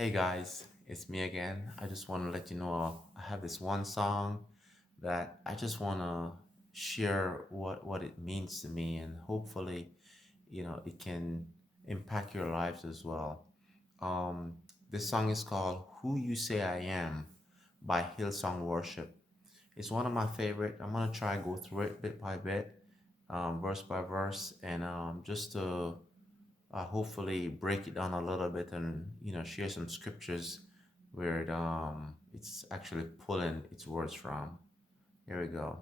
Hey guys, it's me again. I just want to let you know I have this one song that I just want to share what it means to me, and hopefully, it can impact your lives as well. Um, this song is called Who You Say I Am by Hillsong Worship. It's one of my favorite. I'm gonna try go through it bit by bit, verse by verse, and just to hopefully break it down a little bit and share some scriptures where it's actually pulling its words from. Here we go.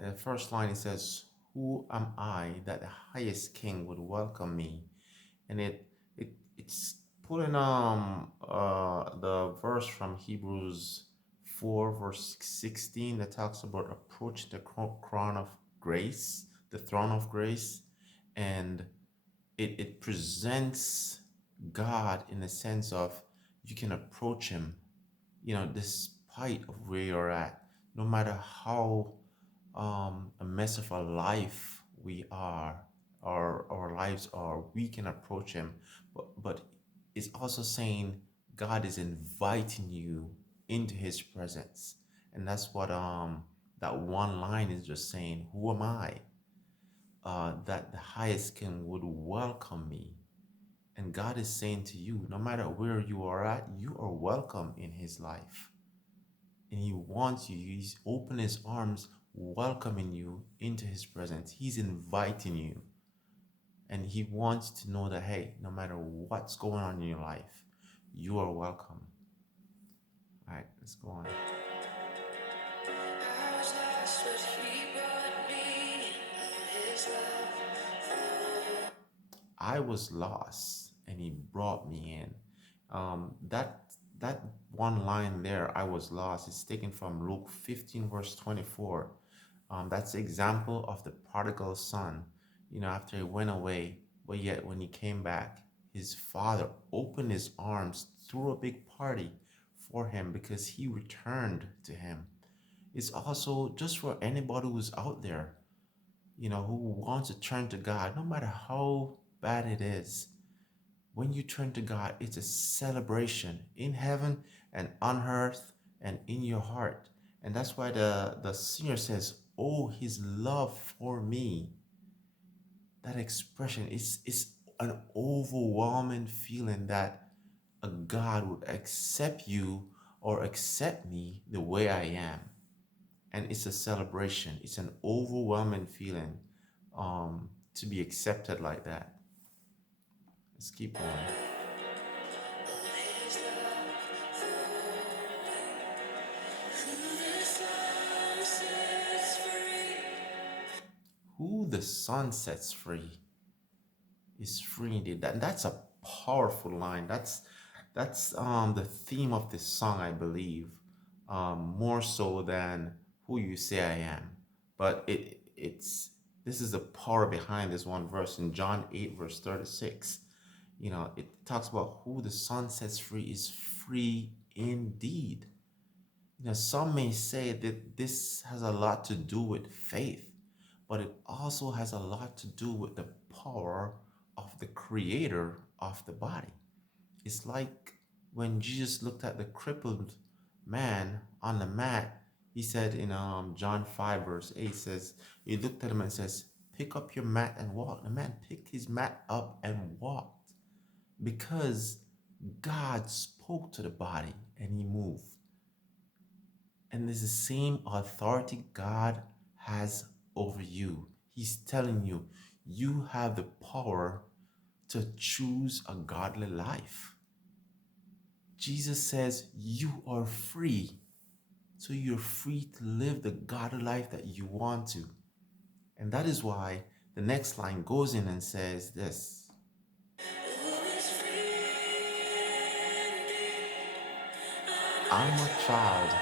The first line, it says, "Who am I that the highest king would welcome me?" And it's pulling the verse from Hebrews 4 verse 16 that talks about approaching the crown of grace, the throne of grace, and it presents God in the sense of you can approach him, despite of where you're at, no matter how a mess of a life we are, or our lives are, we can approach him. But it's also saying God is inviting you into his presence. And that's what that one line is just saying, who am I? That the highest king would welcome me. And God is saying to you, no matter where you are at, you are welcome in his life. And he wants you, he's open his arms, welcoming you into his presence. He's inviting you. And he wants to know that, hey, no matter what's going on in your life, you are welcome. All right, let's go on. I was lost and he brought me in. That one line there, I was lost, is taken from Luke 15, verse 24. That's the example of the prodigal son. After he went away, but yet when he came back, his father opened his arms, threw a big party for him because he returned to him. It's also just for anybody who's out there, who wants to turn to God, no matter how bad it is. When you turn to God, it's a celebration in heaven and on earth and in your heart. And that's why the singer says, "Oh, his love for me." That expression is an overwhelming feeling that a God would accept you or accept me the way I am. And it's a celebration. It's an overwhelming feeling to be accepted like that. Let's keep going. Who the sun sets free is free indeed. That's a powerful line. That's the theme of this song, I believe, more so than who you say I am. But it's this is the power behind this one verse in John 8 verse 36. It talks about who the sun sets free is free indeed. Some may say that this has a lot to do with faith, but it also has a lot to do with the power of the creator of the body. It's like when Jesus looked at the crippled man on the mat, he said in John 5 verse 8 says, he looked at him and says, "Pick up your mat and walk." The man picked his mat up and walked because God spoke to the body and he moved. And it's the same authority God has over you. He's telling you, you have the power to choose a godly life. Jesus says you are free. So you're free to live the godly life that you want to. And that is why the next line goes in and says this: I'm a child.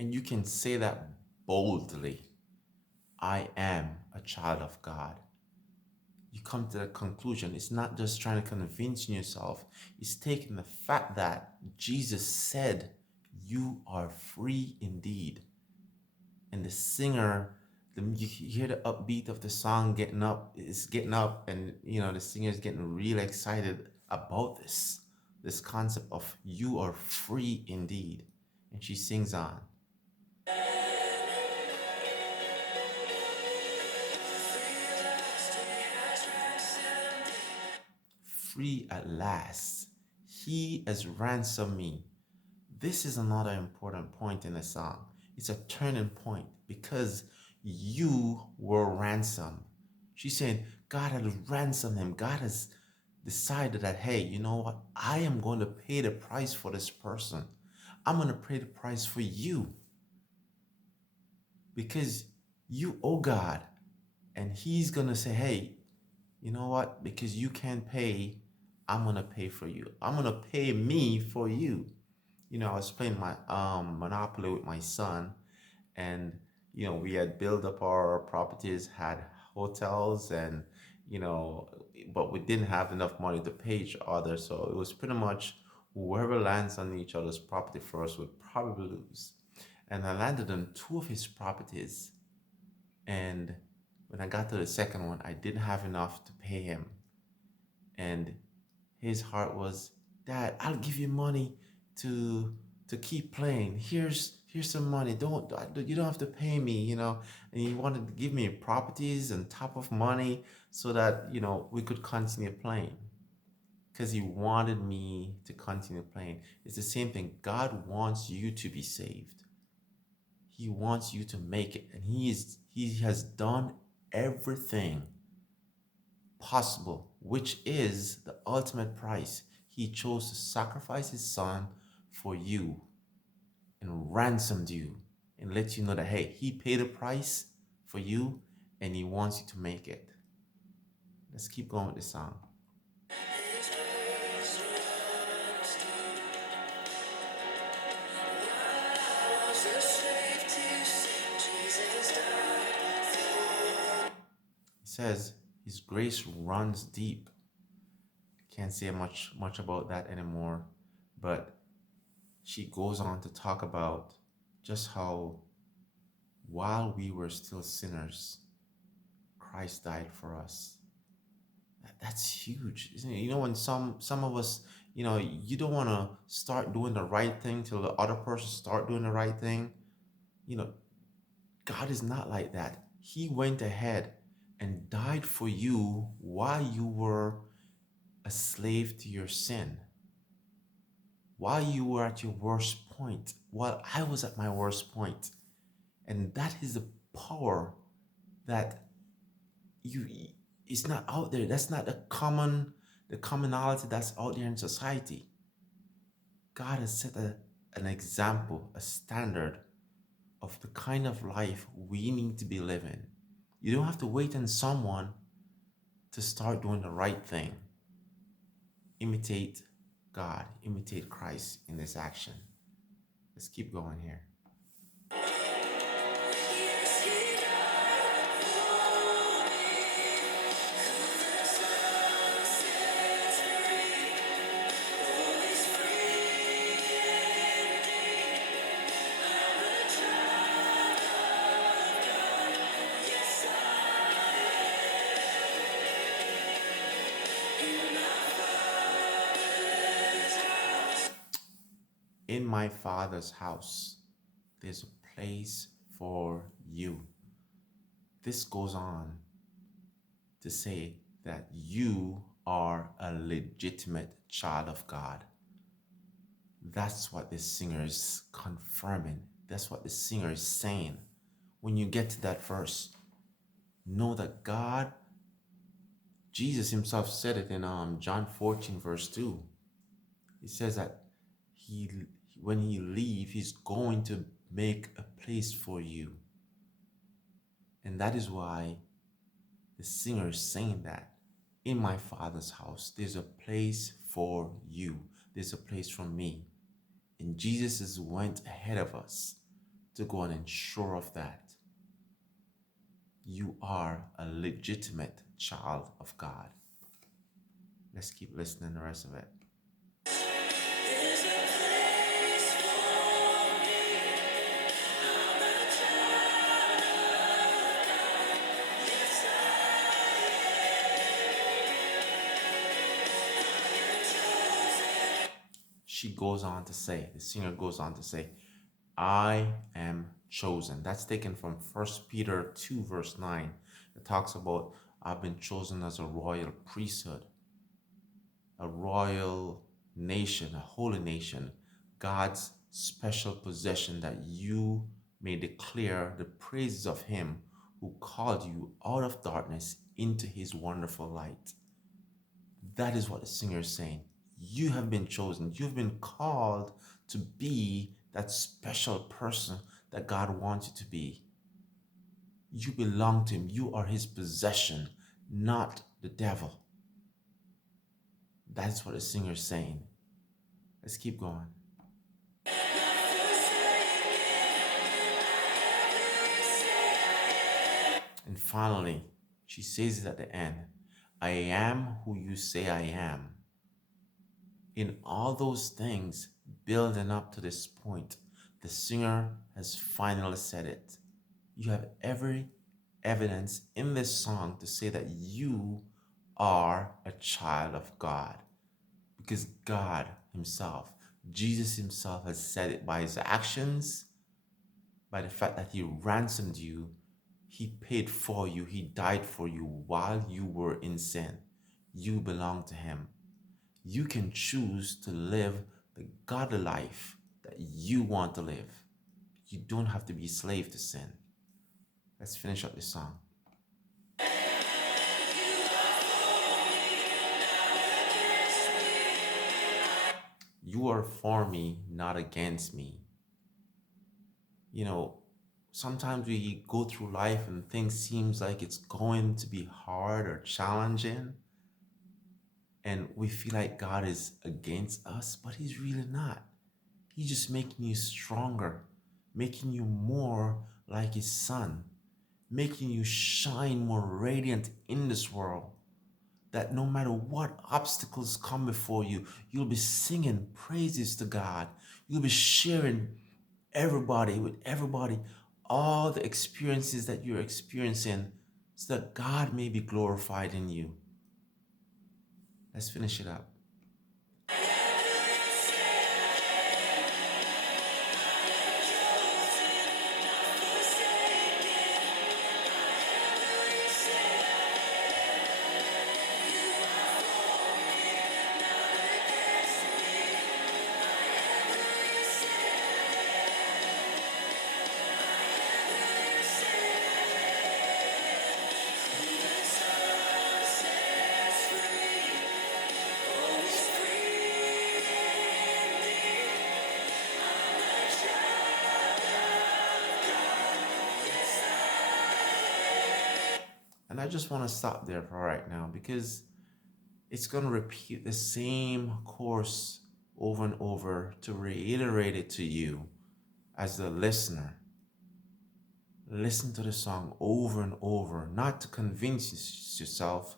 And you can say that boldly. I am a child of God. you come to the conclusion. It's not just trying to convince yourself. It's taking the fact that Jesus said, you are free indeed. And the singer, you hear the upbeat of the song getting up, it's getting up, and the singer is getting really excited about this concept of you are free indeed. And she sings on. Free at last. He has ransomed me. This is another important point in the song. It's a turning point because you were ransomed. She said, God has ransomed him. God has decided that, hey, you know what? I am going to pay the price for this person. I'm going to pay the price for you because you owe God. And he's going to say, hey, you know what? Because you can't pay, I'm going to pay for you. I'm going to pay me for you. I was playing my Monopoly with my son, and we had built up our properties, had hotels, and you know, but we didn't have enough money to pay each other, so it was pretty much whoever lands on each other's property first would probably lose. And I landed on two of his properties, and when I got to the second one, I didn't have enough to pay him, and his heart was, Dad, I'll give you money to keep playing. Here's some money. Don't you don't have to pay me, And he wanted to give me properties and top of money so that we could continue playing. Because he wanted me to continue playing. It's the same thing. God wants you to be saved. He wants you to make it, and he has done everything possible, which is the ultimate price. He chose to sacrifice his son for you and ransomed you and let you know that, hey, he paid a price for you and he wants you to make it. Let's keep going with the song. It says his grace runs deep. Can't say much about that anymore, but she goes on to talk about just how while we were still sinners, Christ died for us. That's huge, isn't it? When some of us, you don't want to start doing the right thing till the other person start doing the right thing. You know, God is not like that. He went ahead and died for you while you were a slave to your sin, while you were at your worst point, while I was at my worst point. And that is the power that you it's not out there. That's not the commonality that's out there in society. God has set an example, a standard of the kind of life we need to be living. You don't have to wait on someone to start doing the right thing. Imitate God, imitate Christ in this action. Let's keep going here. In my Father's house, there's a place for you. This goes on to say that you are a legitimate child of God. That's what the singer is confirming. That's what the singer is saying. When you get to that verse, know that God, Jesus himself said it in John 14 verse 2. He says that when he leaves, he's going to make a place for you. And that is why the singer is saying that. In my Father's house, there's a place for you. There's a place for me. And Jesus went ahead of us to go and ensure of that. You are a legitimate child of God. Let's keep listening to the rest of it. She goes on to say, the singer goes on to say, I am chosen. That's taken from 1 Peter 2, verse 9. It talks about, I've been chosen as a royal priesthood, a royal nation, a holy nation, God's special possession, that you may declare the praises of him who called you out of darkness into his wonderful light. That is what the singer is saying. You have been chosen. You've been called to be that special person that God wants you to be. You belong to him. You are his possession, not the devil. That's what the singer is saying. Let's keep going. And finally, she says it at the end, I am who you say I am. In all those things building up to this point, the singer has finally said it. You have every evidence in this song to say that you are a child of God, because God himself, Jesus himself, has said it by his actions, by the fact that he ransomed you, he paid for you, he died for you while you were in sin. You belong to him. You can choose to live the godly life that you want to live. You don't have to be a slave to sin. Let's finish up this song. You are for me, not against me. You know, sometimes we go through life and things seems like it's going to be hard or challenging, and we feel like God is against us, but he's really not. He's just making you stronger, making you more like his son, making you shine more radiant in this world. That no matter what obstacles come before you, you'll be singing praises to God. You'll be sharing with everybody, all the experiences that you're experiencing, so that God may be glorified in you. Let's finish it up. And I just want to stop there for right now, because it's going to repeat the same course over and over to reiterate it to you as the listener. Listen to the song over and over, not to convince yourself,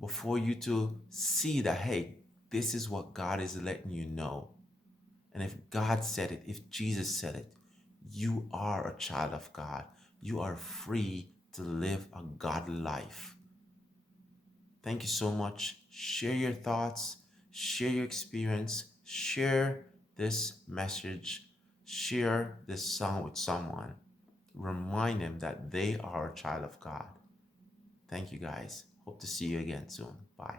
but for you to see that, hey, this is what God is letting you know. And if God said it, if Jesus said it, you are a child of God. You are free to live a godly life. Thank you so much. Share your thoughts, share your experience, share this message, share this song with someone. Remind them that they are a child of God. Thank you guys. Hope to see you again soon. Bye.